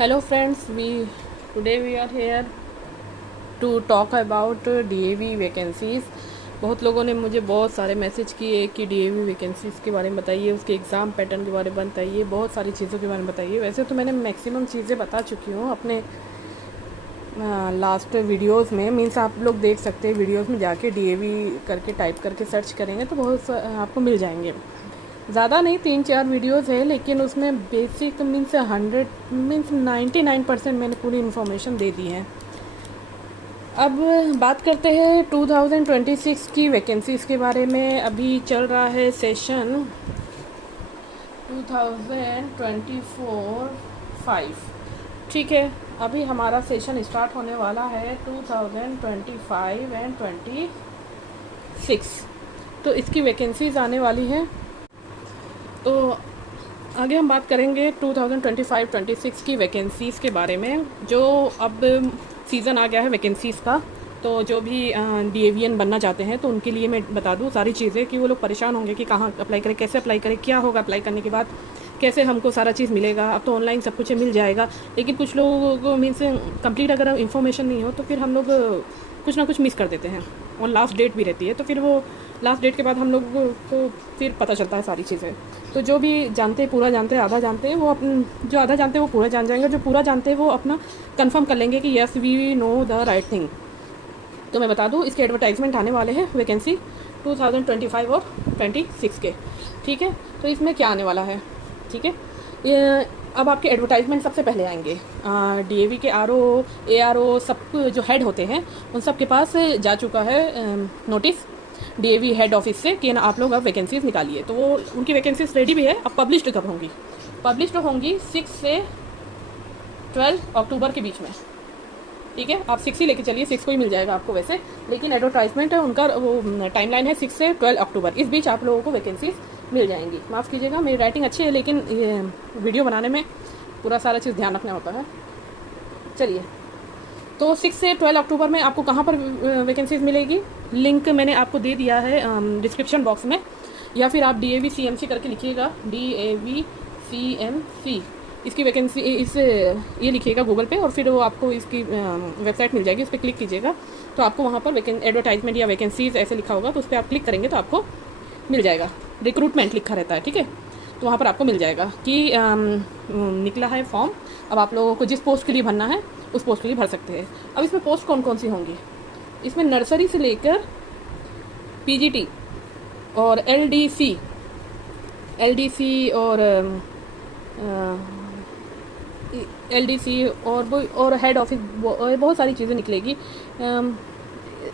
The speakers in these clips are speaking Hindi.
Hello friends, we today we are here to talk about DAV vacancies. बहुत लोगों ने मुझे बहुत सारे मैसेज किए कि DAV वैकेंसीज़ के बारे में बताइए, उसके एग्ज़ाम पैटर्न के बारे में बताइए, बहुत सारी चीज़ों के बारे में बताइए। वैसे तो मैंने मैक्सिमम चीज़ें बता चुकी हूँ अपने लास्ट वीडियोस में। मीन्स आप लोग देख सकते हैं वीडियोस में जाके DAV करके टाइप करके सर्च करेंगे तो बहुत आपको मिल जाएंगे। ज़्यादा नहीं, 3-4 वीडियोस है, लेकिन उसमें बेसिक मीन्स 99% मैंने पूरी इन्फॉर्मेशन दे दी है। अब बात करते हैं 2026 की वैकेंसीज़ के बारे में। अभी चल रहा है सेशन 2024-5, ठीक है। अभी हमारा सेशन स्टार्ट होने वाला है 2025 एंड 26, तो इसकी वैकेंसीज़ आने वाली हैं। तो आगे हम बात करेंगे 2025-26 की वैकेंसीज़ के बारे में। जो अब सीज़न आ गया है वैकेंसीज़ का, तो जो भी DAVN बनना चाहते हैं तो उनके लिए मैं बता दूं सारी चीज़ें कि वो लोग परेशान होंगे कि कहाँ अप्लाई करें, कैसे अप्लाई करें, क्या होगा अप्लाई करने के बाद, कैसे हमको सारा चीज़ मिलेगा। अब तो ऑनलाइन सब कुछ मिल जाएगा, लेकिन कुछ लोगों को मीन्स कंप्लीट अगर इन्फॉर्मेशन नहीं हो तो फिर हम लोग कुछ ना कुछ मिस कर देते हैं। और लास्ट डेट भी रहती है, तो फिर वो लास्ट डेट के बाद हम लोग को फिर पता चलता है सारी चीज़ें। तो जो भी जानते हैं, पूरा जानते हैं, आधा जानते हैं, वो जो आधा जानते हैं वो पूरा जान जाएंगे, जो पूरा जानते हैं वो अपना कंफर्म कर लेंगे कि yes we know the right thing. तो मैं बता दूं इसके एडवर्टाइजमेंट आने वाले हैं वैकेंसी 2025 और 26 के, ठीक है। तो इसमें क्या आने वाला है, ठीक है। अब आपके एडवर्टाइजमेंट सबसे पहले आएंगे DAV के RO ARO सब जो हेड होते हैं उन सब के पास जा चुका है नोटिस DAV हेड ऑफिस से कि ना आप लोग अब वैकेंसीज़ निकालिए। तो वो उनकी वैकेंसीज रेडी भी है। अब पब्लिश्ड कब होंगी? पब्लिश्ड होंगी 6 से 12 अक्टूबर के बीच में, ठीक है। आप 6 ही लेके चलिए, 6 को ही मिल जाएगा आपको वैसे, लेकिन एडवर्टाइजमेंट है उनका, वो टाइमलाइन है 6 से 12 अक्टूबर। इस बीच आप लोगों को वैकेंसीज मिल जाएंगी। माफ़ कीजिएगा, मेरी राइटिंग अच्छी है, लेकिन वीडियो बनाने में पूरा सारा चीज़ ध्यान रखना होता है। चलिए, तो 6 से 12 अक्टूबर में आपको कहाँ पर वैकेंसीज मिलेगी, लिंक मैंने आपको दे दिया है डिस्क्रिप्शन बॉक्स में, या फिर आप DAV CMC करके लिखिएगा, DAV CMC इसकी वैकेंसी ये लिखिएगा गूगल पे, और फिर वो आपको इसकी वेबसाइट मिल जाएगी। उस पर क्लिक कीजिएगा तो आपको वहाँ पर एडवर्टाइजमेंट या वैकेंसीज ऐसे लिखा होगा, तो उस पर आप क्लिक करेंगे तो आपको मिल जाएगा। रिक्रूटमेंट लिखा रहता है, ठीक है। तो वहाँ पर आपको मिल जाएगा कि निकला है फॉर्म। अब आप लोगों को जिस पोस्ट के लिए भरना है उस पोस्ट के लिए भर सकते हैं। अब इसमें पोस्ट कौन कौन सी होंगी? इसमें नर्सरी से लेकर PGT और LDC और LDC और हेड ऑफिस, बहुत सारी चीज़ें निकलेगी।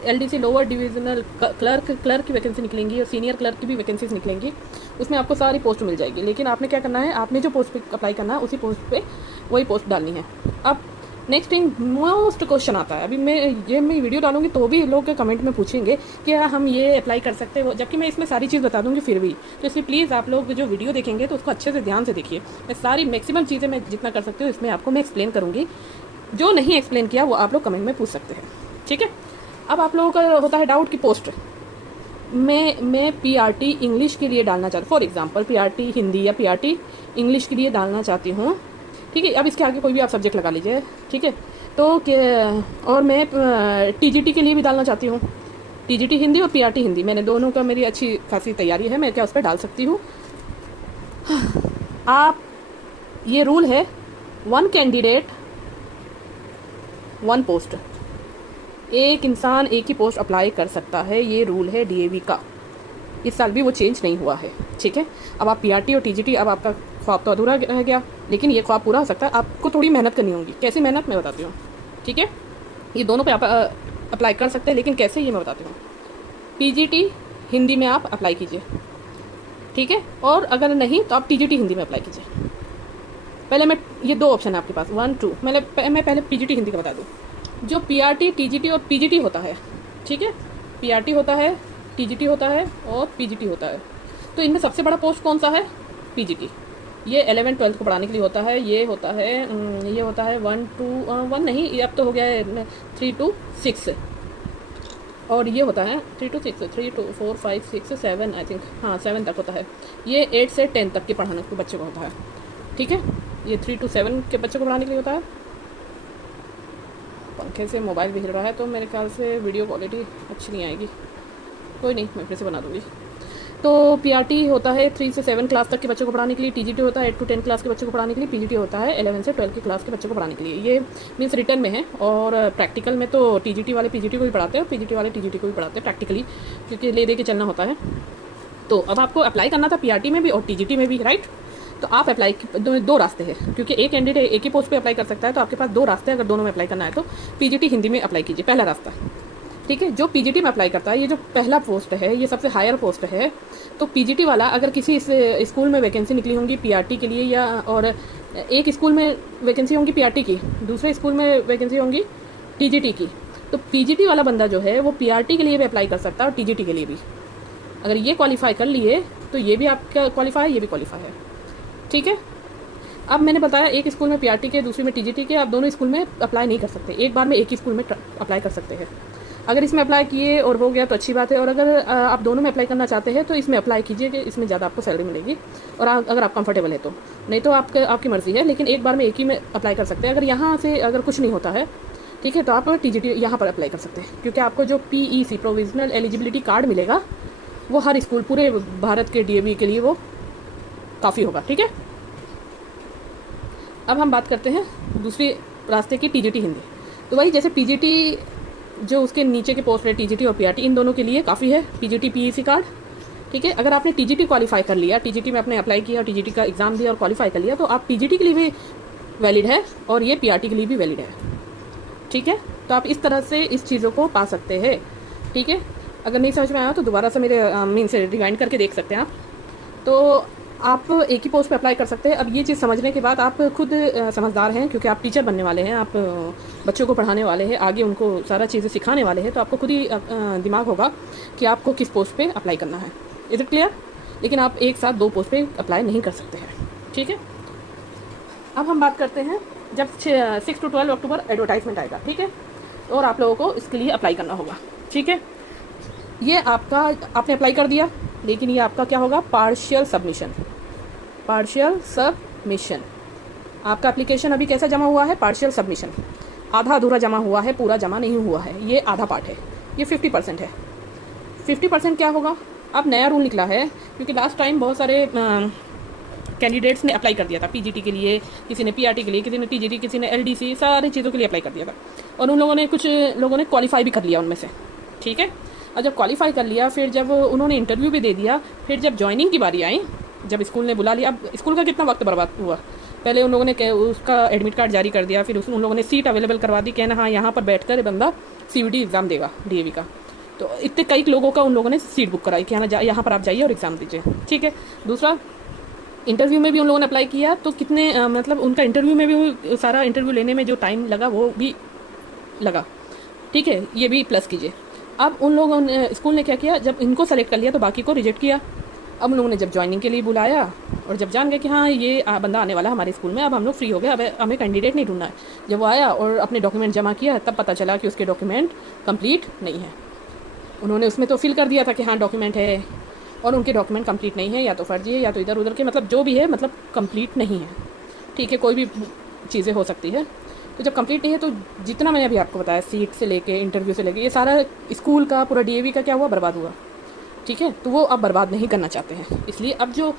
LDC लोअर डिविजनल क्लर्क की वैकेंसी निकलेंगी, और सीनियर क्लर्क की भी वैकेंसीज निकलेंगी। उसमें आपको सारी पोस्ट मिल जाएगी, लेकिन आपने क्या करना है, आपने जो पोस्ट पे अप्लाई करना है उसी पोस्ट पे वही पोस्ट डालनी है। अब नेक्स्ट थिंग, मोस्ट क्वेश्चन आता है। अभी मैं वीडियो डालूंगी तो भी लोग कमेंट में पूछेंगे कि हम ये अप्लाई कर सकते हो, जबकि मैं इसमें सारी चीज़ बता दूंगी फिर भी। तो इसलिए प्लीज़ आप लोग जो वीडियो देखेंगे तो उसको अच्छे से ध्यान से देखिए। मैं सारी मैक्सिमम चीज़ें मैं जितना कर सकती हूँ इसमें आपको मैं एक्सप्लेन करूँगी। जो नहीं एक्सप्लेन किया वो आप लोग कमेंट में पूछ सकते हैं, ठीक है। अब आप लोगों का होता है डाउट कि पोस्ट मैं PRT इंग्लिश के लिए डालना चाहती हूँ, फॉर एग्जांपल PRT हिंदी या PRT इंग्लिश के लिए डालना चाहती हूँ, ठीक है। अब इसके आगे कोई भी आप सब्जेक्ट लगा लीजिए, ठीक है। तो और मैं TGT के लिए भी डालना चाहती हूँ, TGT हिंदी और PRT हिंदी, मैंने दोनों का मेरी अच्छी खासी तैयारी है, मैं क्या उस पर डाल सकती हूँ। आप ये रूल है 1 कैंडिडेट 1 पोस्ट, एक इंसान एक ही पोस्ट अप्लाई कर सकता है, ये रूल है DAV का। इस साल भी वो चेंज नहीं हुआ है, ठीक है। अब आप PRT और TGT, अब आपका ख्वाब तो अधूरा रह गया, लेकिन ये ख्वाब पूरा हो सकता है। आपको थोड़ी मेहनत करनी होगी। कैसी मेहनत मैं बताती हूँ, ठीक है। ये दोनों पे आप अप्लाई कर सकते हैं, लेकिन कैसे ये मैं बताती हूँ। PGT हिंदी में आप अप्लाई कीजिए, ठीक है, और अगर नहीं तो आप TGT हिंदी में अप्लाई कीजिए। पहले मैं ये 2 ऑप्शन है आपके पास, 1 2। मैं पहले PGT हिंदी का बता दूँ। जो PRT TGT और PGT होता है, ठीक है, PRT होता है, TGT होता है और PGT होता है। तो इनमें सबसे बड़ा पोस्ट कौन सा है? PGT। ये 11-12 को पढ़ाने के लिए होता है। ये होता है 1 to 1 नहीं, ये अब तो हो गया है 3 to 6, और ये होता है 3 to 6, 3 to 4 5 6 7 आई थिंक, हाँ 7 तक होता है। ये 8 से 10 तक के पढ़ाने को बच्चे को होता है, ठीक है। ये 3 to 7 के बच्चों को पढ़ाने के लिए होता है। पंखे से मोबाइल भी हिल रहा है तो मेरे ख्याल से वीडियो क्वालिटी अच्छी नहीं आएगी, कोई नहीं, मैं फिर से बना दूँगी। तो पीआरटी होता है 3 से 7 क्लास तक के बच्चों को पढ़ाने के लिए, टीजीटी होता है 8 to 10 क्लास के बच्चों को पढ़ाने के लिए, पीजीटी होता है 11 से 12 की क्लास के बच्चों को पढ़ाने के लिए। ये मीन्स रिटर्न में है, और प्रैक्टिकल में तो टीजीटी वाले पीजीटी को भी पढ़ाते हैं और पीजीटी वाले टीजीटी को भी पढ़ाते हैं प्रैक्टिकली, क्योंकि ले दे के चलना होता है। तो अब आपको अप्लाई करना था पीआरटी में भी और टीजीटी में भी, राइट। तो आप अप्लाई दो रास्ते हैं, क्योंकि एक कैंडिडेट एक ही पोस्ट पे अप्लाई कर सकता है, तो आपके पास 2 रास्ते हैं। अगर दोनों में अप्लाई करना है तो पीजीटी हिंदी में अप्लाई कीजिए, पहला रास्ता, ठीक है। जो पीजीटी में अप्लाई करता है, ये जो पहला पोस्ट है ये सबसे हायर पोस्ट है। तो पीजीटी वाला अगर किसी स्कूल में वैकेंसी निकली होंगी पीआरटी के लिए, या और एक स्कूल में वैकेंसी होंगी पीआरटी की, दूसरे स्कूल में वैकेंसी होंगी टीजीटी की, तो पीजीटी वाला बंदा जो है वो पीआरटी के लिए भी अप्लाई कर सकता है और टीजीटी के लिए भी। अगर ये क्वालिफाई कर लिए तो ये भी आपका क्वालिफाई है, ये भी क्वालिफाई है, ठीक है। अब मैंने बताया एक स्कूल में पीआरटी के, दूसरे में टीजीटी के, आप दोनों स्कूल में अप्लाई नहीं कर सकते, एक बार में एक ही स्कूल में अप्लाई कर सकते हैं। अगर इसमें अप्लाई किए और हो गया तो अच्छी बात है, और अगर आप दोनों में अप्लाई करना चाहते हैं तो इसमें अप्लाई कीजिए कि इसमें ज़्यादा आपको सैलरी मिलेगी, और अगर आप कंफर्टेबल है तो, नहीं तो आपकी मर्ज़ी है, लेकिन एक बार में एक ही में अप्लाई कर सकते हैं। अगर यहाँ से अगर कुछ नहीं होता है, ठीक है, तो आप टीजीटी यहाँ पर अप्लाई कर सकते हैं, क्योंकि आपको जो पीईसी प्रोविजनल एलिजिबिलिटी कार्ड मिलेगा वो हर स्कूल पूरे भारत के डीएवी के लिए वो काफ़ी होगा, ठीक है। अब हम बात करते हैं दूसरी रास्ते की, टीजीटी हिंदी। तो वही जैसे पीजीटी जो उसके नीचे के पोस्ट है टीजीटी और पीआरटी, इन दोनों के लिए काफ़ी है पीजीटी पीईसी कार्ड, ठीक है। अगर आपने टीजीटी क्वालिफाई कर लिया, टीजीटी में आपने अप्लाई किया और टीजीटी का एग्ज़ाम दिया और क्वालिफाई कर लिया, तो आप पीजीटी के लिए भी वैलिड है और ये पीआरटी के लिए भी वैलिड है, ठीक है। तो आप इस तरह से इस चीज़ों को पा सकते हैं, ठीक है। अगर नहीं समझ में आया तो दोबारा से मेरे मीन से रिवाइंड करके देख सकते हैं आप। तो आप एक ही पोस्ट पे अप्लाई कर सकते हैं। अब ये चीज़ समझने के बाद आप खुद समझदार हैं, क्योंकि आप टीचर बनने वाले हैं, आप बच्चों को पढ़ाने वाले हैं, आगे उनको सारा चीज़ें सिखाने वाले हैं, तो आपको खुद ही दिमाग होगा कि आपको किस पोस्ट पे अप्लाई करना है। Is it clear? लेकिन आप एक साथ 2 पोस्ट पे अप्लाई नहीं कर सकते हैं, ठीक है। अब हम बात करते हैं जब 6 to 12 अक्टूबर एडवर्टाइजमेंट आएगा, ठीक है, और आप लोगों को इसके लिए अप्लाई करना होगा, ठीक है। ये आपका आपने अप्लाई कर दिया, लेकिन ये आपका क्या होगा, पार्शियल सबमिशन। पार्शियल सबमिशन, आपका एप्लीकेशन अभी कैसा जमा हुआ है, पार्शियल सबमिशन, आधा अधूरा जमा हुआ है, पूरा जमा नहीं हुआ है, ये आधा पार्ट है, ये 50% है। 50% क्या होगा, अब नया रूल निकला है, क्योंकि लास्ट टाइम बहुत सारे कैंडिडेट्स ने अप्लाई कर दिया था पीजीटी के लिए, किसी ने पीआरटी के लिए, किसी ने टीजीटी, किसी ने एलडीसी, सारी चीज़ों के लिए अप्लाई कर दिया था, और उन लोगों ने कुछ लोगों ने क्वालिफाई भी कर लिया उनमें से, ठीक है। और जब क्वालिफाई कर लिया, फिर जब उन्होंने इंटरव्यू भी दे दिया, फिर जब ज्वाइनिंग की बारी आई, जब स्कूल ने बुला लिया, अब स्कूल का कितना वक्त बर्बाद हुआ। पहले उन लोगों ने उसका एडमिट कार्ड जारी कर दिया, फिर उन लोगों ने सीट अवेलेबल करवा दी, कहना हाँ यहाँ पर बैठकर बंदा सीयूटी एग्ज़ाम देगा डीएवी का। तो इतने कई लोगों का उन लोगों ने सीट बुक कराई कि हाँ यहाँ पर आप जाइए और एग्ज़ाम दीजिए, ठीक है। दूसरा, इंटरव्यू में भी उन लोगों ने अप्लाई किया, तो कितने मतलब उनका इंटरव्यू में भी सारा इंटरव्यू लेने में जो टाइम लगा वो भी लगा, ठीक है, ये भी प्लस कीजिए। अब उन लोगों ने, स्कूल ने क्या किया, जब इनको सेलेक्ट कर लिया तो बाकी को रिजेक्ट किया। अब उन लोगों ने जब ज्वाइनिंग के लिए बुलाया और जब जान गए कि हाँ ये बंदा आने वाला है हमारे स्कूल में, अब हम लोग फ्री हो गए, अब हमें कैंडिडेट नहीं ढूंढना है, जब वो आया और अपने डॉक्यूमेंट जमा किया, तब पता चला कि उसके डॉक्यूमेंट कंप्लीट नहीं है। उन्होंने उसमें तो फिल कर दिया था कि हाँ डॉक्यूमेंट है, और उनके डॉक्यूमेंट कंप्लीट नहीं है, या तो फर्जी है या तो इधर उधर के, मतलब जो भी है, मतलब कंप्लीट नहीं है, ठीक है, कोई भी चीज़ें हो सकती है। तो जब कंप्लीट नहीं है तो जितना मैंने अभी आपको बताया, सीट से लेके इंटरव्यू से लेके, ये सारा स्कूल का पूरा डीएवी का क्या हुआ, बर्बाद हुआ, ठीक है। तो वो अब बर्बाद नहीं करना चाहते हैं, इसलिए अब जो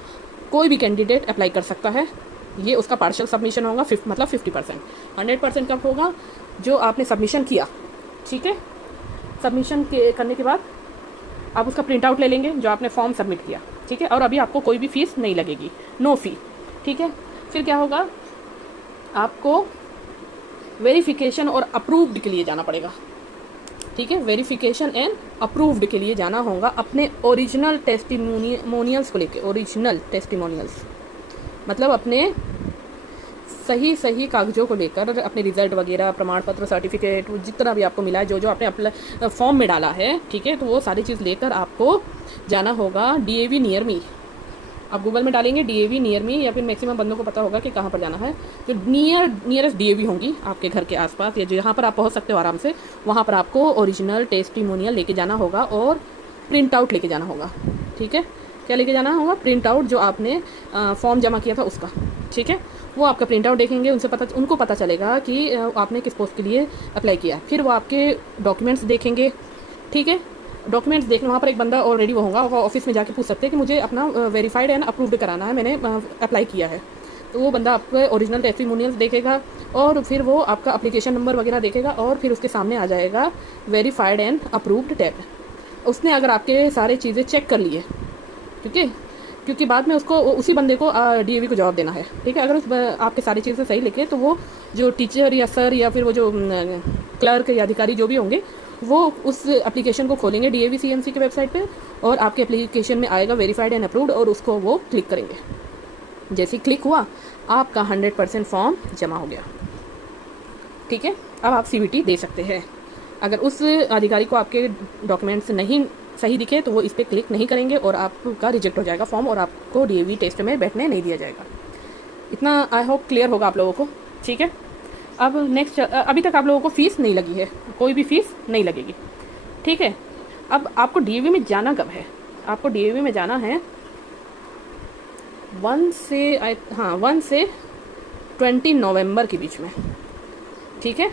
कोई भी कैंडिडेट अप्लाई कर सकता है, ये उसका पार्शियल सबमिशन होगा, मतलब 50%। 100% कब होगा, जो आपने सबमिशन किया, ठीक है। सबमिशन करने के बाद आप उसका प्रिंट आउट ले लेंगे जो आपने फॉर्म सबमिट किया, ठीक है, और अभी आपको कोई भी फीस नहीं लगेगी, नो फी, ठीक है। फिर क्या होगा, आपको वेरिफिकेशन और अप्रूव्ड के लिए जाना पड़ेगा, ठीक है, वेरिफिकेशन एंड अप्रूव्ड के लिए जाना होगा अपने ओरिजिनल टेस्टिमोनियल्स को लेके। ओरिजिनल टेस्टिमोनियल्स मतलब अपने सही कागजों को लेकर, अपने रिजल्ट वगैरह, प्रमाण पत्र, सर्टिफिकेट, जितना भी आपको मिला है, जो आपने अपने फॉर्म में डाला है, ठीक है, तो वो सारी चीज़ लेकर आपको जाना होगा डीएवी नियर मी। आप गूगल में डालेंगे डीएवी नियर मी, या फिर मैक्सिमम बंदों को पता होगा कि कहाँ पर जाना है। जो नियरेस्ट डीएवी होंगी आपके घर के आसपास, या जहाँ पर आप पहुँच सकते हो आराम से, वहाँ पर आपको ओरिजिनल टेस्टिमोनियल लेके जाना होगा और प्रिंट आउट लेके जाना होगा, ठीक है। क्या लेके जाना होगा, प्रिंट आउट जो आपने फॉर्म जमा किया था उसका, ठीक है। वो आपका प्रिंट आउट देखेंगे, उनको पता चलेगा कि आपने किस पोस्ट के लिए अप्लाई किया। फिर वो आपके डॉक्यूमेंट्स देखेंगे, ठीक है। डॉक्यूमेंट्स देखने वहाँ पर एक बंदा ऑलरेडी वो होगा, वो ऑफिस में जाके पूछ सकते हैं कि मुझे अपना वेरीफाइड एंड अप्रूव्ड कराना है, मैंने अप्लाई किया है। तो वो बंदा आपके ओरिजिनल टेस्टिमोनियल्स देखेगा और फिर वो आपका एप्लीकेशन नंबर वगैरह देखेगा और फिर उसके सामने आ जाएगा वेरीफाइड एंड अप्रूव्ड टैग। उसने अगर आपके सारे चीज़ें चेक कर लिए, ठीक है, क्योंकि बाद में उसको उसी बंदे को डीएवी को जवाब देना है, ठीक है। अगर आपके सारी चीज़ें सही लिखे तो वो जो टीचर या सर या फिर वो जो क्लर्क या अधिकारी जो भी होंगे वो उस एप्लीकेशन को खोलेंगे डीएवी सीएमसी की वेबसाइट पे और आपके एप्लीकेशन में आएगा वेरीफाइड एंड अप्रूव्ड और उसको वो क्लिक करेंगे। जैसे क्लिक हुआ आपका 100% फॉर्म जमा हो गया, ठीक है। अब आप सीबीटी दे सकते हैं। अगर उस अधिकारी को आपके डॉक्यूमेंट्स नहीं सही दिखे तो वो इस पर क्लिक नहीं करेंगे और आपका रिजेक्ट हो जाएगा फॉर्म और आपको डीएवी टेस्ट में बैठने नहीं दिया जाएगा। इतना आई होप क्लियर होगा आप लोगों को, ठीक है। अब नेक्स्ट, अभी तक आप लोगों को फ़ीस नहीं लगी है, कोई भी फ़ीस नहीं लगेगी, ठीक है। अब आपको डीएवी में जाना कब है? आपको डीएवी में जाना है 1 से 20 नवंबर के बीच में, ठीक है।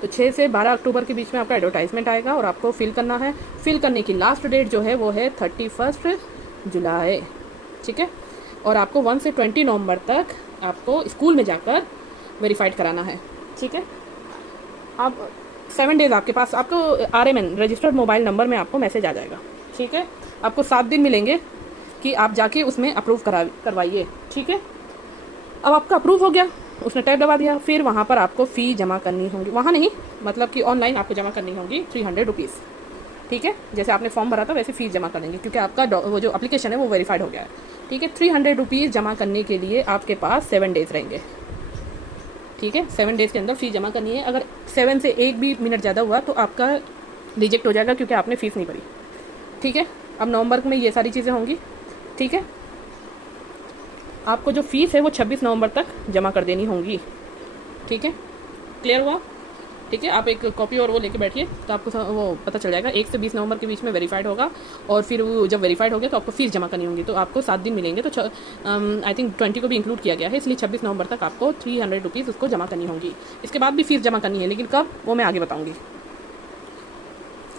तो 6 से 12 अक्टूबर के बीच में आपका एडवर्टाइजमेंट आएगा और आपको फिल करना है। फिल करने की लास्ट डेट जो है वो है 31 जुलाई, ठीक है। और आपको 1 से 20 नवंबर तक आपको स्कूल में जाकर वेरीफाइड कराना है, ठीक है। आप 7 डेज़ आपके पास आपको RMN रजिस्टर्ड मोबाइल नंबर में आपको मैसेज आ जाएगा, ठीक है। आपको 7 दिन मिलेंगे कि आप जाके उसमें अप्रूव करवाइए, ठीक है। अब आपका अप्रूव हो गया, उसने टैब दबा दिया, फिर वहाँ पर आपको फ़ी जमा करनी होगी, वहाँ नहीं मतलब कि ऑनलाइन आपको जमा करनी होगी 300 रुपीज़, ठीक है। जैसे आपने फॉर्म भरा था वैसे फ़ीस जमा कर देंगे क्योंकि आपका वो जो एप्लीकेशन है वो वेरीफाइड हो गया है, ठीक है। 300 रुपीज़ जमा करने के लिए आपके पास 7 डेज़ रहेंगे, ठीक है। 7 डेज़ के अंदर फ़ीस जमा करनी है। अगर 7 से 1 भी मिनट ज़्यादा हुआ तो आपका रिजेक्ट हो जाएगा क्योंकि आपने फ़ीस नहीं भरी, ठीक है। अब नवंबर में ये सारी चीज़ें होंगी, ठीक है। आपको जो फ़ीस है वो 26 नवंबर तक जमा कर देनी होंगी, ठीक है। क्लियर हुआ, ठीक है। आप एक कॉपी और वो लेके बैठिए तो आपको वो पता चल जाएगा। 1 से 20 नवंबर के बीच में वेरीफाइड होगा और फिर वो जब वेरीफाइड हो गया तो आपको फ़ीस जमा करनी होगी। तो आपको 7 दिन मिलेंगे, तो आई थिंक 20 को भी इंक्लूड किया गया है, इसलिए 26 नवंबर तक आपको 300 रुपीज़ उसको जमा करनी होंगी। इसके बाद भी फ़ीस जमा करनी है, लेकिन कब वो मैं आगे बताऊँगी।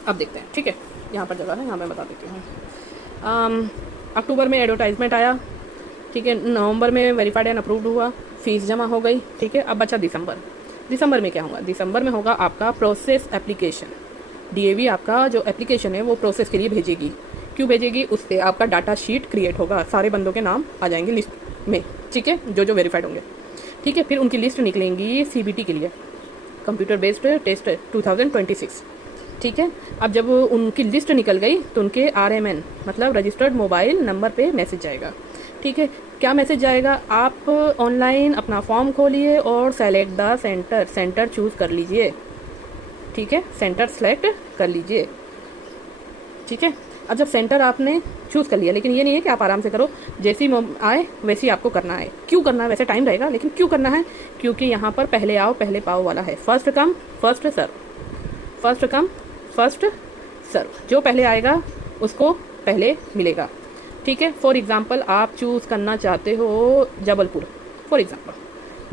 अब देखते हैं, ठीक है। यहाँ पर जगह है, यहाँ मैं बता देती हूँ। अक्टूबर में एडवर्टाइजमेंट आया, ठीक है। नवंबर में वेरीफाइड एंड अप्रूव्ड हुआ, फ़ीस जमा हो गई, ठीक है। अब बचा दिसंबर में क्या होगा? दिसंबर में होगा आपका प्रोसेस एप्लीकेशन। डीएवी आपका जो एप्लीकेशन है वो प्रोसेस के लिए भेजेगी। क्यों भेजेगी? उससे आपका डाटा शीट क्रिएट होगा, सारे बंदों के नाम आ जाएंगे लिस्ट में, ठीक है, जो वेरीफाइड होंगे, ठीक है। फिर उनकी लिस्ट निकलेंगी सीबीटी के लिए, कंप्यूटर बेस्ड टेस्ट 2026, ठीक है। अब जब उनकी लिस्ट निकल गई तो उनके RMN मतलब रजिस्टर्ड मोबाइल नंबर पे मैसेज जाएगा, ठीक है। क्या मैसेज जाएगा? आप ऑनलाइन अपना फॉर्म खोलिए और सेलेक्ट द सेंटर चूज़ कर लीजिए, ठीक है। सेंटर सेलेक्ट कर लीजिए, ठीक है। अब जब सेंटर आपने चूज़ कर लिया, लेकिन ये नहीं है कि आप आराम से करो, जैसी आए वैसे ही आपको करना है। क्यों करना है? वैसे टाइम रहेगा, लेकिन क्यों करना है? क्योंकि यहाँ पर पहले आओ पहले पाओ वाला है, फर्स्ट कम फर्स्ट सर्व। जो पहले आएगा उसको पहले मिलेगा, ठीक है। फॉर एग्ज़ाम्पल आप चूज़ करना चाहते हो Jabalpur, for example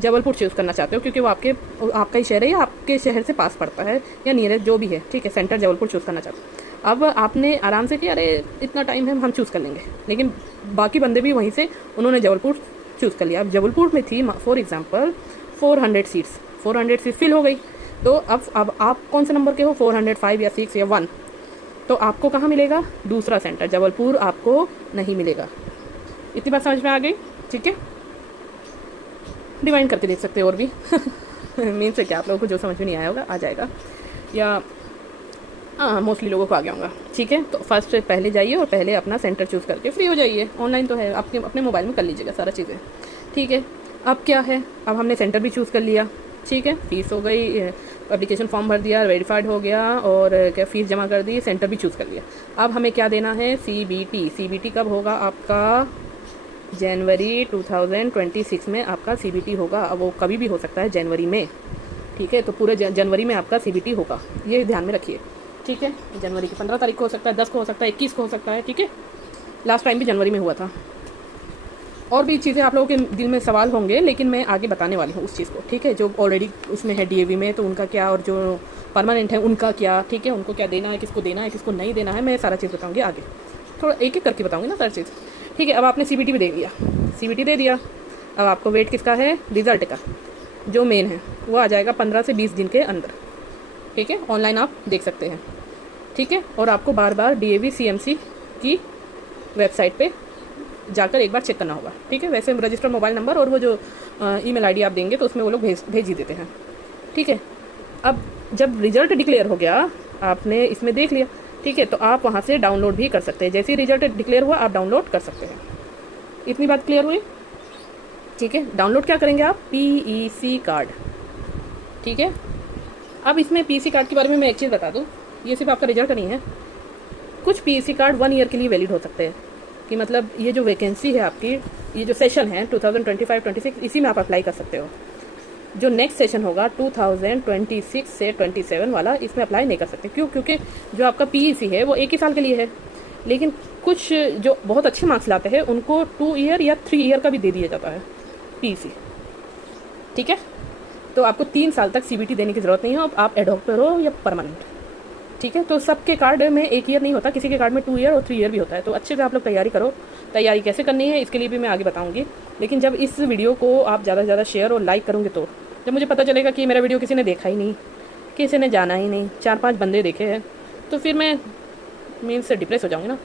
Jabalpur choose करना चाहते हो क्योंकि वो आपका ही शहर है या आपके शहर से पास पड़ता है या नियरेस्ट जो भी है, ठीक है। सेंटर जबलपुर चूज़ करना चाहते हो। अब आपने आराम से किया, अरे इतना टाइम है हम चूज़ कर लेंगे, लेकिन बाकी बंदे भी वहीं से उन्होंने जबलपुर चूज़ कर लिया। अब जबलपुर में थी फॉर एग्ज़ाम्पल 400 सीट्स फिल हो गई। तो अब आप कौन से नंबर के हो? 405 या 6 या 1। तो आपको कहाँ मिलेगा? दूसरा सेंटर जबलपुर आपको नहीं मिलेगा। इतनी बात समझ में आ गई, ठीक है। डिवाइड करके देख सकते हो और भी मीन से क्या आप लोगों को जो समझ में नहीं आया होगा आ जाएगा, या मोस्टली लोगों को आ गया होगा, ठीक है। तो फर्स्ट पहले जाइए और पहले अपना सेंटर चूज़ करके फ्री हो जाइए। ऑनलाइन तो है, आपके अपने मोबाइल में कर लीजिएगा सारा चीज़ें, ठीक है। अब क्या है? अब हमने सेंटर भी चूज़ कर लिया, ठीक है। फीस हो गई, एप्लीकेशन फॉर्म भर दिया, वेरीफाइड हो गया और क्या फीस जमा कर दी, सेंटर भी चूज़ कर लिया। अब हमें क्या देना है? सीबीटी कब होगा आपका? जनवरी 2026 में आपका सीबीटी होगा। अब वो कभी भी हो सकता है जनवरी में, ठीक है। तो पूरे जनवरी में आपका सीबीटी होगा, ये ध्यान में रखिए, ठीक है। जनवरी की 15 तारीख को हो सकता है, 10 को हो सकता है, 21 को हो सकता है, ठीक है। लास्ट टाइम भी जनवरी में हुआ था, और भी चीज़ें आप लोगों के दिल में सवाल होंगे, लेकिन मैं आगे बताने वाली हूँ उस चीज़ को, ठीक है। जो ऑलरेडी उसमें है डीएवी में, तो उनका क्या, और जो परमानेंट है उनका क्या, ठीक है। उनको क्या देना है, किसको देना है, किसको नहीं देना है, मैं सारा चीज़ बताऊँगी आगे, थोड़ा एक एक करके बताऊँगी ना सारी चीज़, ठीक है। अब आपने CBT भी दे दिया, CBT दे दिया। अब आपको वेट किसका है, रिज़ल्ट का जो मेन है वो आ जाएगा 15 से 20 दिन के अंदर, ठीक है। ऑनलाइन आप देख सकते हैं, ठीक है। और आपको बार बार DAV CMC की वेबसाइट पे जाकर एक बार चेक करना होगा, ठीक है। वैसे रजिस्टर मोबाइल नंबर और वो जो ईमेल आईडी आप देंगे तो उसमें वो लोग भेज ही देते हैं, ठीक है। अब जब रिजल्ट डिक्लेयर हो गया, आपने इसमें देख लिया, ठीक है, तो आप वहाँ से डाउनलोड भी कर सकते हैं। जैसे ही रिजल्ट डिक्लेयर हुआ आप डाउनलोड कर सकते हैं। इतनी बात क्लियर हुई, ठीक है। डाउनलोड क्या करेंगे आप, PEC कार्ड, ठीक है। अब इसमें PEC कार्ड के बारे में मैं एक चीज़ बता दूँ, ये सिर्फ आपका रिजल्ट नहीं है, कुछ PEC कार्ड 1 ईयर के लिए वैलिड हो सकते हैं, कि मतलब ये जो वैकेंसी है आपकी, ये जो सेशन है 2025-26, इसी में आप अप्लाई कर सकते हो। जो नेक्स्ट सेशन होगा 2026 से 27 वाला, इसमें अप्लाई नहीं कर सकते। क्यों? क्योंकि जो आपका PEC है वो 1 ही साल के लिए है, लेकिन कुछ जो बहुत अच्छे मार्क्स लाते हैं उनको 2 ईयर या 3 ईयर का भी दे दिया जाता है PEC, ठीक है। तो आपको 3 साल तक CBT देने की ज़रूरत नहीं है, आप एडहॉक पर हो या परमानेंट, ठीक है। तो सबके कार्ड में 1 ईयर नहीं होता, किसी के कार्ड में 2 ईयर और 3 ईयर भी होता है। तो अच्छे से आप लोग तैयारी करो। तैयारी कैसे करनी है इसके लिए भी मैं आगे बताऊंगी, लेकिन जब इस वीडियो को आप ज़्यादा से ज़्यादा शेयर और लाइक करोगे, तो जब मुझे पता चलेगा कि मेरा वीडियो किसी ने देखा ही नहीं, किसी ने जाना ही नहीं, 4-5 बंदे देखे हैं, तो फिर मैं मीन्स से डिप्रेस हो जाऊँगी ना।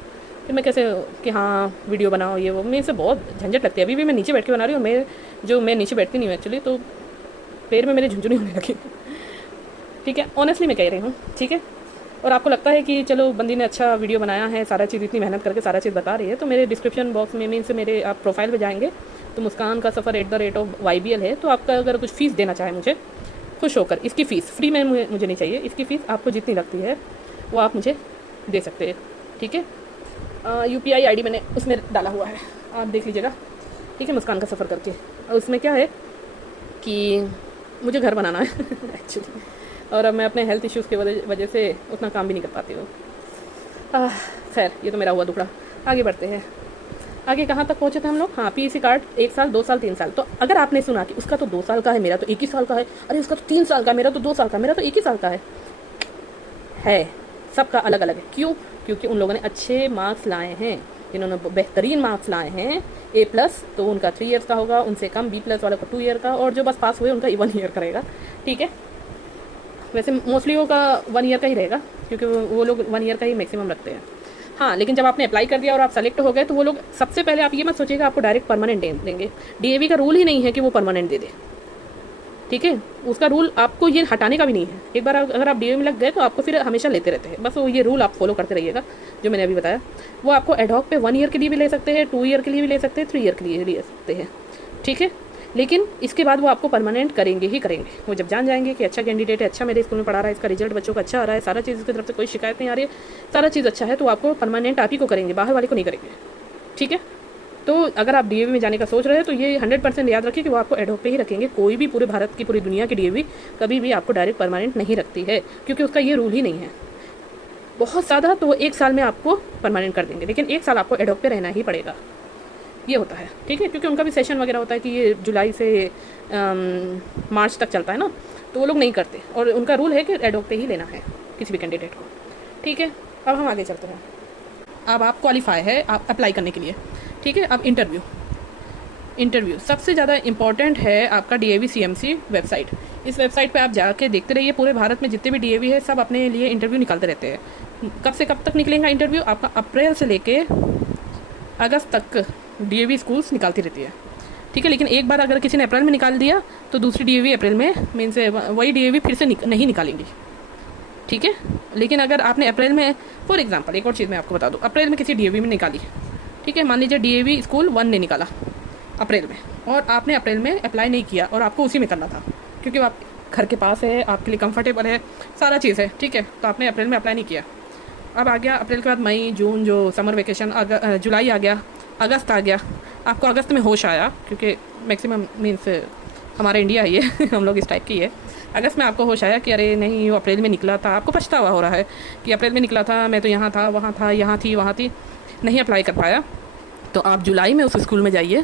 फिर मैं कैसे कि हाँ वीडियो बनाओ ये वो, मीन्स से बहुत झंझट लगती है। अभी भी मैं नीचे बैठ के बना रही हूँ, मैं नीचे बैठती नहीं हूँ एक्चुअली, तो पैर में मेरे झुंझुनी होने लगी, ठीक है। ऑनेस्टली मैं कह रही हूँ, ठीक है। और आपको लगता है कि चलो बंदी ने अच्छा वीडियो बनाया है, सारा चीज़ इतनी मेहनत करके सारा चीज़ बता रही है, तो मेरे डिस्क्रिप्शन बॉक्स में मीन्स मेरे आप प्रोफाइल पे जाएंगे तो मुस्कान का सफ़र @YBL है। तो आपका अगर कुछ फ़ीस देना चाहे मुझे, खुश होकर, इसकी फ़ीस फ्री में मुझे नहीं चाहिए, इसकी फ़ीस आपको जितनी लगती है वो आप मुझे दे सकते हैं, ठीक है। UPI ID मैंने उसमें डाला हुआ है, आप देख लीजिएगा, ठीक है, मुस्कान का सफ़र करके। और उसमें क्या है कि मुझे घर बनाना है एक्चुअली, और अब मैं अपने हेल्थ इश्यूज़ की वजह से उतना काम भी नहीं कर पाती हूँ। खैर ये तो मेरा हुआ दुखड़ा। आगे बढ़ते हैं, आगे कहाँ तक पहुँचे थे हम लोग। हाँ, PEC कार्ड 1 साल, 2 साल, 3 साल। तो अगर आपने सुना कि उसका तो 2 साल का है, मेरा तो 1 ही साल का है, अरे उसका तो 3 साल का, मेरा तो 2 साल का, मेरा तो 1 ही साल का है, सबका अलग अलग है। क्यों? क्योंकि उन लोगों ने अच्छे मार्क्स लाए हैं, जिन्होंने बेहतरीन मार्क्स लाए हैं A+, तो उनका 3 ईयर्स का होगा, उनसे कम B+ वाला को 2 ईयर का, और जो बस पास हुए उनका 1 ईयर का रहेगा, ठीक है। वैसे मोस्टली वो का 1 ईयर का ही रहेगा, क्योंकि वो लोग 1 ईयर का ही मैक्सिमम रखते हैं। हाँ, लेकिन जब आपने अप्लाई कर दिया और आप सेलेक्ट हो गए, तो वो लोग सबसे पहले, आप ये मत सोचिएगा आपको डायरेक्ट परमानेंट देंगे। DAV का रूल ही नहीं है कि वो परमानेंट दे दे, ठीक है। उसका रूल आपको ये हटाने का भी नहीं है। एक बार अगर आप DAV में लग गए तो आपको फिर हमेशा लेते रहते हैं, बस वो ये रूल आप फॉलो करते रहिएगा जो मैंने अभी बताया। वो आपको एडहॉक पे 1 ईयर के लिए भी ले सकते हैं, 2 ईयर के लिए भी ले सकते हैं, 3 ईयर के लिए भी ले सकते हैं, ठीक है। लेकिन इसके बाद वो आपको परमानेंट करेंगे ही करेंगे। वो जब जान जाएंगे कि अच्छा कैंडिडेट है, अच्छा मेरे स्कूल में पढ़ा रहा है, इसका रिजल्ट बच्चों का अच्छा आ रहा है, सारा चीज़ इसकी तरफ से कोई शिकायत नहीं आ रही है, सारा चीज़ अच्छा है, तो आपको परमानेंट आप ही को करेंगे, बाहर वाले को नहीं करेंगे, ठीक है। तो अगर आप DAV में जाने का सोच रहे हैं तो ये 100% याद रखिए कि वो आपको एडहॉक पे ही रखेंगे। कोई भी पूरे भारत की, पूरी दुनिया की DAV कभी भी आपको डायरेक्ट परमानेंट नहीं रखती है, क्योंकि उसका ये रूल ही नहीं है। बहुत ज़्यादा तो 1 साल में आपको परमानेंट कर देंगे, लेकिन 1 साल आपको एडहॉक पे रहना ही पड़ेगा, ये होता है, ठीक है। क्योंकि उनका भी सेशन वगैरह होता है कि ये जुलाई से मार्च तक चलता है ना, तो वो लोग नहीं करते, और उनका रूल है कि एडहॉक पे ही लेना है किसी भी कैंडिडेट को, ठीक है। अब हम आगे चलते हैं। अब आप क्वालिफाई है आप अप्लाई करने के लिए, ठीक है। अब इंटरव्यू सबसे ज़्यादा इम्पॉर्टेंट है आपका DAV CMC वेबसाइट। इस वेबसाइट पे आप जाके देखते रहिए, पूरे भारत में जितने भी DAV है सब अपने लिए इंटरव्यू निकालते रहते हैं। कब से कब तक निकलेगा इंटरव्यू? आपका अप्रैल से लेके अगस्त तक DAV स्कूल्स निकालती रहती है, ठीक है। लेकिन एक बार अगर किसी ने अप्रैल में निकाल दिया तो दूसरी DAV अप्रैल में, मीन्स वही DAV फिर से नहीं निकालेंगी, ठीक है। लेकिन अगर आपने अप्रैल में, फॉर एग्जांपल एक और चीज़ मैं आपको बता दूं, अप्रैल में किसी DAV में निकाली, ठीक है, मान लीजिए DAV स्कूल 1 ने निकाला अप्रैल में, और आपने अप्रैल में अप्लाई नहीं किया और आपको उसी में करना था, क्योंकि आप घर के पास है, आपके लिए कंफर्टेबल है, सारा चीज़ है, ठीक है। तो आपने अप्रैल में अप्लाई नहीं किया, अब आ गया अप्रैल के बाद मई, जून, जो समर वेकेशन, जुलाई आ गया, अगस्त आ गया, आपको अगस्त में होश आया, क्योंकि मैक्सिमम मीन्स हमारा इंडिया ही है हम लोग इस टाइप की है। अगस्त में आपको होश आया कि अरे नहीं वो अप्रैल में निकला था, आपको पछतावा हो रहा है कि अप्रैल में निकला था, मैं तो यहाँ था, वहाँ था, यहाँ थी, वहाँ थी, नहीं अप्लाई कर पाया। तो आप जुलाई में उस स्कूल में जाइए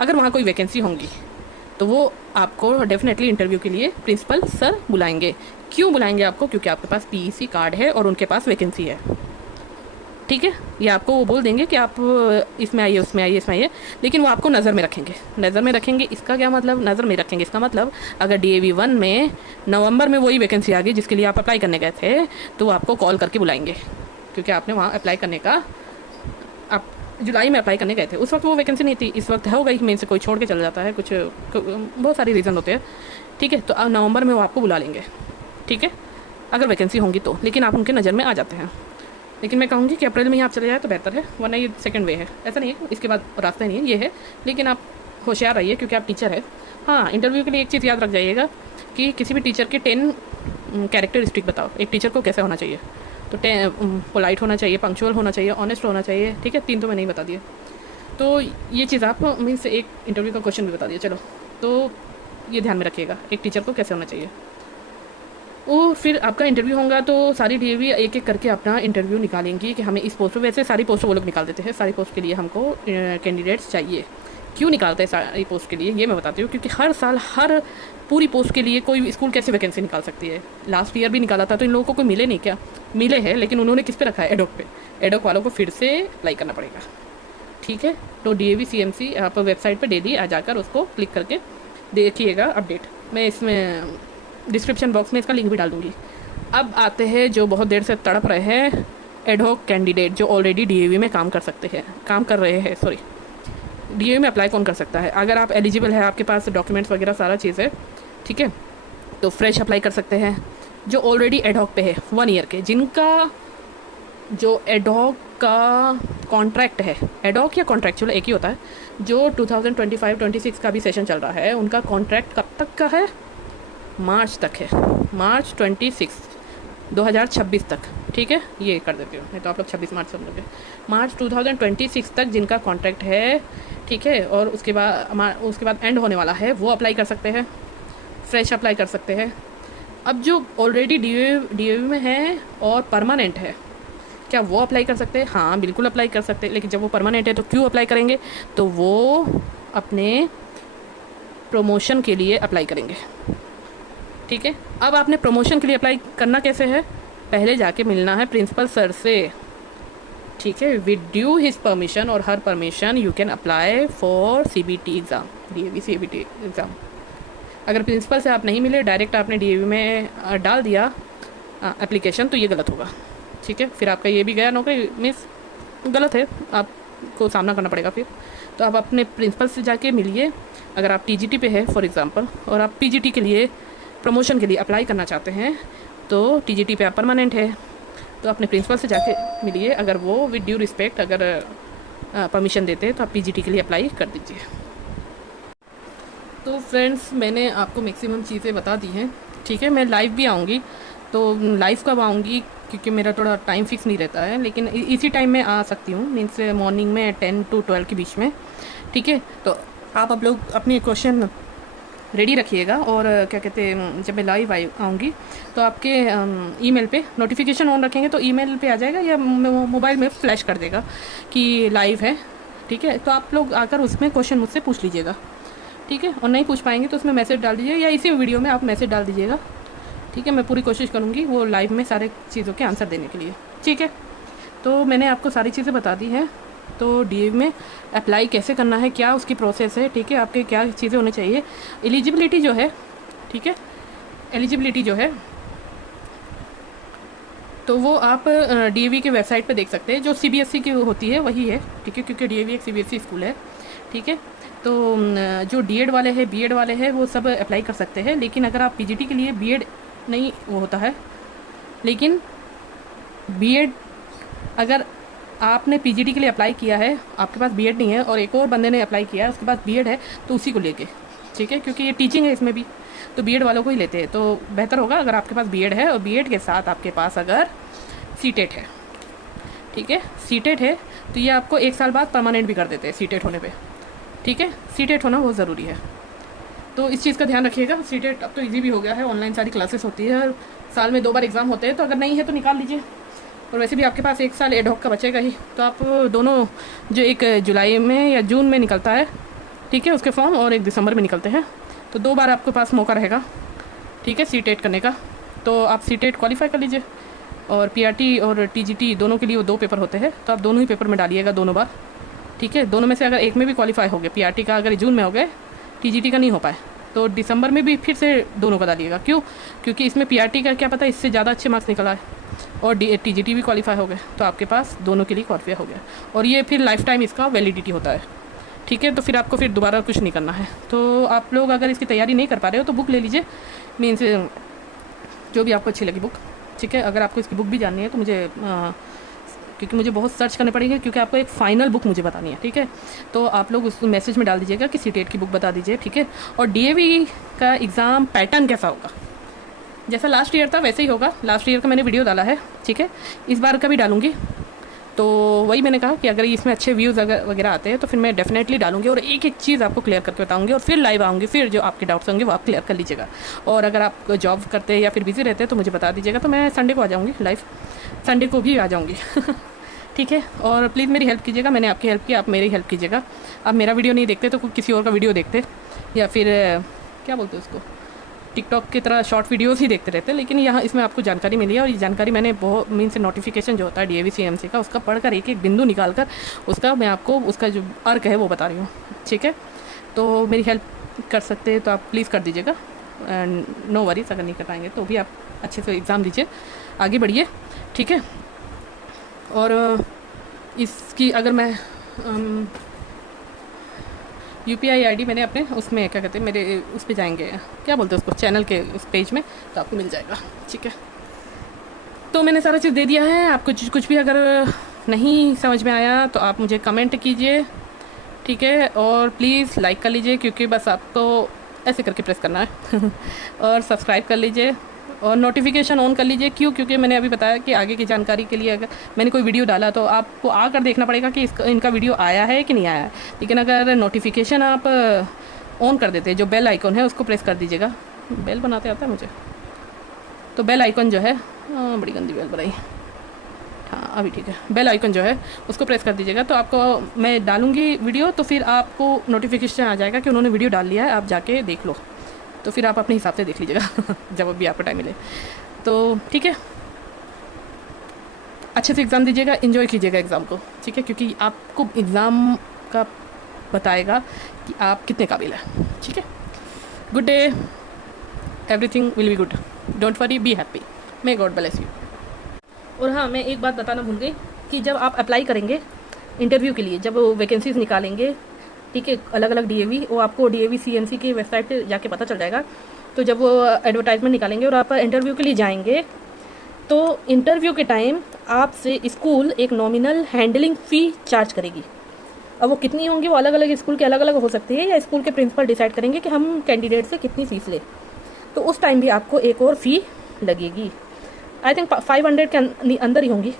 अगर वहाँ कोई वैकेंसी होंगी तो वो आपको डेफिनेटली इंटरव्यू के लिए प्रिंसिपल सर बुलाएंगे। क्यों बुलाएंगे आपको? क्योंकि आपके पास पीईसी कार्ड है और उनके पास वैकेंसी है। ठीक है, ये आपको वो बोल देंगे कि आप इसमें आइए, उसमें आइए, इसमें आइए, लेकिन वो आपको नज़र में रखेंगे। नज़र में रखेंगे इसका क्या मतलब? नज़र में रखेंगे इसका मतलब अगर DAV 1 में नवंबर में वही वैकेंसी आ गई जिसके लिए आप अप्लाई करने गए थे, तो वो आपको कॉल करके बुलाएंगे, क्योंकि आपने वहाँ अप्लाई करने का, आप जुलाई में अप्लाई करने गए थे, उस वक्त वो वैकेंसी नहीं थी। इस वक्त हो गई, मेन से कोई छोड़ के चला जाता है, कुछ बहुत सारे रीज़न होते हैं। ठीक है, तो अब नवंबर में वो आपको बुला लेंगे। ठीक है, अगर वैकेंसी होंगी तो, लेकिन आप उनके नज़र में आ जाते हैं। लेकिन मैं कहूँगी कि अप्रैल में ही आप चले जाए तो बेहतर है, वरना ये सेकंड वे है। ऐसा नहीं है, इसके बाद रास्ता नहीं है, ये है। लेकिन आप होशियार रहिए क्योंकि आप टीचर है। हाँ, इंटरव्यू के लिए एक चीज़ याद रख जाइएगा कि किसी भी टीचर के 10 कैरेक्टरिस्टिक बताओ, एक टीचर को कैसे होना चाहिए। तो पोलाइट होना चाहिए, पंक्चुअल होना चाहिए, ऑनेस्ट होना चाहिए। ठीक है, 3 तो मैं नहीं बता दिए। तो ये चीज़ आप मीन्स एक इंटरव्यू का क्वेश्चन भी बता दिए। चलो, तो ये ध्यान में रखिएगा एक टीचर को कैसे होना चाहिए। और फिर आपका इंटरव्यू होगा तो सारी DAV एक एक करके अपना इंटरव्यू निकालेंगी कि हमें इस पोस्ट पर, वैसे सारी पोस्ट वो लोग निकाल देते हैं, सारी पोस्ट के लिए हमको कैंडिडेट्स चाहिए। क्यों निकालते हैं सारी पोस्ट के लिए, ये मैं बताती हूँ। क्योंकि हर साल हर पूरी पोस्ट के लिए कोई स्कूल कैसे वैकेंसी निकाल सकती है। लास्ट ईयर भी निकाला था, तो इन लोगों को कोई मिले नहीं क्या? मिले हैं, लेकिन उन्होंने किस पे रखा है? एडोक पे। एडोक वालों को फिर से अप्लाई करना पड़ेगा। ठीक है, तो DAV CMC आप वेबसाइट पर डेली आ जाकर उसको क्लिक करके देखिएगा अपडेट। मैं इसमें डिस्क्रिप्शन बॉक्स में इसका लिंक भी डाल दूँगी। अब आते हैं जो बहुत देर से तड़प रहे हैं, एडहोक कैंडिडेट जो ऑलरेडी DAV में काम कर सकते हैं, काम कर रहे हैं, सॉरी, DAV में अप्लाई कौन कर सकता है? अगर आप एलिजिबल है, आपके पास डॉक्यूमेंट्स वगैरह सारा चीज़ है, ठीक है, तो फ्रेश अप्लाई कर सकते हैं। जो ऑलरेडी एडहोक पे है 1 ईयर के, जिनका जो एडहोक का कॉन्ट्रैक्ट है, एडहोक या कॉन्ट्रैक्चुअल एक ही होता है, जो 2025-26 का भी सेशन चल रहा है, उनका कॉन्ट्रैक्ट कब तक का है? मार्च तक है, मार्च 26 2026 तक। ठीक है, ये कर देती हूँ, नहीं तो आप लोग 26 मार्च समझोगे। मार्च 2026 तक जिनका कॉन्ट्रैक्ट है, ठीक है, और उसके बाद एंड होने वाला है, वो अप्लाई कर सकते हैं, फ्रेश अप्लाई कर सकते हैं। अब जो ऑलरेडी DAV में है और परमानेंट है, क्या वो अप्लाई कर सकते हैं? हाँ, बिल्कुल अप्लाई कर सकते हैं। लेकिन जब वो परमानेंट है तो क्यों अप्लाई करेंगे? तो वो अपने प्रमोशन के लिए अप्लाई करेंगे। ठीक है, अब आपने प्रमोशन के लिए अप्लाई करना कैसे है? पहले जाके मिलना है प्रिंसिपल सर से। ठीक है, विद ड्यू हिज परमिशन और हर permission you can apply for CBT exam, DAV CBT exam. अगर प्रिंसिपल से आप नहीं मिले, डायरेक्ट आपने DAV में डाल दिया एप्लीकेशन, तो ये गलत होगा। ठीक है, फिर आपका ये भी गया नौकरी, मिस गलत है, आपको सामना करना पड़ेगा फिर। तो आप अपने प्रिंसिपल से जाके मिलिए। अगर आप TGT पे है फॉर एग्ज़ाम्पल, और आप PGT के लिए, प्रमोशन के लिए अप्लाई करना चाहते हैं, तो TGT पे आप परमानेंट है, तो अपने प्रिंसिपल से जाके मिलिए। अगर वो विद ड्यू रिस्पेक्ट अगर परमिशन देते हैं तो आप PGT के लिए अप्लाई कर दीजिए। तो फ्रेंड्स, मैंने आपको मैक्सिमम चीज़ें बता दी हैं। ठीक है, मैं लाइव भी आऊँगी, तो लाइव कब आऊँगी क्योंकि मेरा थोड़ा टाइम फिक्स नहीं रहता है, लेकिन इसी टाइम में आ सकती हूँ, मीन्स मॉर्निंग में 10 to 12 के बीच में। ठीक है, तो आप लोग अपने क्वेश्चन रेडी रखिएगा। और क्या कहते हैं, जब मैं लाइव आऊँगी तो आपके ईमेल पे नोटिफिकेशन ऑन रखेंगे तो ईमेल पे आ जाएगा, या मोबाइल में फ्लैश कर देगा कि लाइव है। ठीक है, तो आप लोग आकर उसमें क्वेश्चन मुझसे पूछ लीजिएगा। ठीक है, और नहीं पूछ पाएंगे तो उसमें मैसेज डाल दीजिए, या इसी वीडियो में आप मैसेज डाल दीजिएगा। ठीक है, मैं पूरी कोशिश करूँगी वो लाइव में सारे चीज़ों के आंसर देने के लिए। ठीक है, तो मैंने आपको सारी चीज़ें बता दी हैं। तो DAV में अप्लाई कैसे करना है, क्या उसकी प्रोसेस है, ठीक है, आपके क्या चीज़ें होनी चाहिए, एलिजिबिलिटी जो है, ठीक है, एलिजिबिलिटी जो है तो वो आप DAV के वेबसाइट पे देख सकते हैं। जो CBSE की होती है वही है, ठीक है, क्योंकि DAV एक CBSE स्कूल है। ठीक है, तो जो D.Ed वाले हैं, B.Ed वाले हैं, वो सब अप्लाई कर सकते हैं। लेकिन अगर आप PGT के लिए B.Ed नहीं वो होता है, लेकिन B.Ed अगर आपने PGT के लिए अप्लाई किया है, आपके पास B.Ed नहीं है और एक और बंदे ने अप्लाई किया है, उसके पास B.Ed है, तो उसी को लेके, ठीक है, क्योंकि ये टीचिंग है इसमें भी, तो B.Ed वालों को ही लेते हैं। तो बेहतर होगा अगर आपके पास B.Ed है और B.Ed के साथ आपके पास अगर CTET है, ठीक है, CTET है, तो ये आपको 1 साल बाद परमानेंट भी कर देते हैं CTET होने पे। ठीक है, CTET होना बहुत ज़रूरी है, तो इस चीज़ का ध्यान रखिएगा। CTET अब तो ईजी भी हो गया है, ऑनलाइन सारी क्लासेस होती है, साल में 2 बार एग्ज़ाम होते हैं, तो अगर नहीं है तो निकाल लीजिए। और वैसे भी आपके पास 1 साल एडहॉक का बचेगा ही, तो आप दोनों, जो एक जुलाई में या जून में निकलता है ठीक है, उसके फॉर्म और 1 दिसंबर में निकलते हैं। तो 2 बार आपके पास मौका रहेगा, ठीक है, सीटेट करने का। तो आप सीटेट क्वालिफाई कर लीजिए, और पीआरटी और टीजीटी दोनों के लिए वो 2 पेपर होते हैं, तो आप दोनों ही पेपर में डालिएगा दोनों बार, ठीक है। दोनों में से अगर एक में भी क्वालिफाई हो गए, पीआरटी का अगर जून में हो गए, टीजीटी का नहीं हो पाए, तो दिसंबर में भी फिर से दोनों का डालिएगा। क्यों? क्योंकि इसमें पीआरटी का क्या पता इससे ज़्यादा अच्छे मार्क्स निकल आए, और टीजीटी भी क्वालिफाई हो गए, तो आपके पास दोनों के लिए क्वालिफाई हो गया, और ये फिर लाइफ टाइम इसका वैलिडिटी होता है, ठीक है। तो फिर आपको फिर दोबारा कुछ नहीं करना है। तो आप लोग अगर इसकी तैयारी नहीं कर पा रहे हो तो बुक ले लीजिए, मीन्स जो भी आपको अच्छी लगी बुक, ठीक है। अगर आपको इसकी बुक भी जाननी है तो मुझे क्योंकि मुझे बहुत सर्च करने पड़ेंगे, क्योंकि आपको एक फ़ाइनल बुक मुझे बतानी है, ठीक है। तो आप लोग उस मैसेज में डाल दीजिएगा कि सीटेट की बुक बता दीजिए, ठीक है। और डीएवी का एग्ज़ाम पैटर्न कैसा होगा, जैसा लास्ट ईयर था वैसे ही होगा। लास्ट ईयर का मैंने वीडियो डाला है, ठीक है, इस बार का भी डालूंगी। तो वही मैंने कहा कि अगर इसमें अच्छे व्यूज़ वगैरह आते हैं तो फिर मैं डेफिनेटली डालूंगी, और एक एक चीज़ आपको क्लियर करके बताऊंगी, और फिर लाइव आऊँगी, फिर जो आपके डाउट्स होंगे वो आप क्लियर कर लीजिएगा। और अगर आप जॉब करते हैं या फिर बिज़ी रहते हैं तो मुझे बता दीजिएगा, तो मैं संडे को आ जाऊँगी लाइव, संडे को भी आ जाऊँगी ठीक है। और प्लीज़ मेरी हेल्प कीजिएगा, मैंने आपकी हेल्प की, आप मेरी हेल्प कीजिएगा। आप मेरा वीडियो नहीं देखते तो किसी और का वीडियो देखते, या फिर क्या बोलते हैं उसको, टिकटॉक की तरह शॉर्ट वीडियोस ही देखते रहते हैं। लेकिन यहाँ इसमें आपको जानकारी मिली है, और ये जानकारी मैंने बहुत मीन्स नोटिफिकेशन जो होता है डीएवी सीएमसी का, उसका पढ़कर एक एक बिंदु निकाल कर उसका मैं आपको उसका जो अर्क है वो बता रही हूँ, ठीक है। तो मेरी हेल्प कर सकते हैं तो आप प्लीज़ कर दीजिएगा, एंड नो वरीज, अगर नहीं कर पाएंगे तो भी आप अच्छे से एग्ज़ाम दीजिए, आगे बढ़िए, ठीक है। और इसकी अगर मैं UPI ID मैंने अपने उसमें क्या कहते हैं, मेरे उस पर जाएंगे, क्या बोलते हैं उसको, चैनल के उस पेज में, तो आपको मिल जाएगा, ठीक है। तो मैंने सारा चीज़ दे दिया है आपको। कुछ भी अगर नहीं समझ में आया तो आप मुझे कमेंट कीजिए, ठीक है। और प्लीज़ लाइक कर लीजिए, क्योंकि बस आपको ऐसे करके प्रेस करना है और सब्सक्राइब कर लीजिए, और नोटिफिकेशन ऑन कर लीजिए। क्यों? क्योंकि मैंने अभी बताया कि आगे की जानकारी के लिए अगर मैंने कोई वीडियो डाला तो आपको आकर देखना पड़ेगा कि इनका वीडियो आया है कि नहीं आया है। लेकिन अगर नोटिफिकेशन आप ऑन कर देते हैं, जो बेल आइकन है उसको प्रेस कर दीजिएगा। बेल बनाते आता है मुझे, तो बेल आइकन जो है, बड़ी गंदी बेल बनाई, हाँ अभी ठीक है, बेल आइकन जो है उसको प्रेस कर दीजिएगा। तो आपको मैं डालूँगी वीडियो, तो फिर आपको नोटिफिकेशन आ जाएगा कि उन्होंने वीडियो डाल लिया है, आप जाके देख लो। तो फिर आप अपने हिसाब से देख लीजिएगा जब भी आपको टाइम मिले। तो ठीक है, अच्छे से एग्ज़ाम दीजिएगा, एंजॉय कीजिएगा एग्ज़ाम को, ठीक है, क्योंकि आपको एग्ज़ाम का बताएगा कि आप कितने काबिल हैं, ठीक है। Good day, everything will be good, don't worry, be happy, may God bless you. और हाँ, मैं एक बात बताना भूल गई कि जब आप अप्लाई करेंगे इंटरव्यू के लिए, जब वैकेंसीज निकालेंगे, ठीक है, अलग अलग डीएवी, वो आपको डीएवी सीएमसी की वेबसाइट पे जाके पता चल जाएगा। तो जब वो एडवर्टाइजमेंट निकालेंगे और आप इंटरव्यू के लिए जाएंगे, तो इंटरव्यू के टाइम आपसे स्कूल एक नॉमिनल हैंडलिंग फ़ी चार्ज करेगी। अब वो कितनी होंगी, वो अलग अलग स्कूल के अलग अलग हो सकती है, या स्कूल के प्रिंसिपल डिसाइड करेंगे कि हम कैंडिडेट से कितनी फ़ीस लें। तो उस टाइम भी आपको एक और फ़ी लगेगी, आई थिंक 500 के अंदर ही होंगी,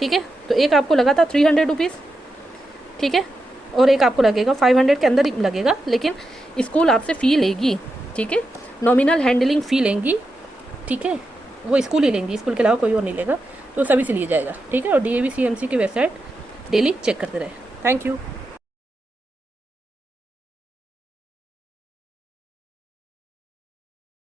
ठीक है। तो एक आपको लगा था 300 रुपीज़, ठीक है, और एक आपको लगेगा 500 के अंदर ही लगेगा, लेकिन स्कूल आपसे फ़ी लेगी, ठीक है, नॉमिनल हैंडलिंग फ़ी लेंगी, ठीक है, वो स्कूल ही लेंगी, स्कूल के अलावा कोई और नहीं लेगा, तो सभी से लिया जाएगा, ठीक है। और डीएवी सीएमसी की वेबसाइट डेली चेक करते रहे। Thank you.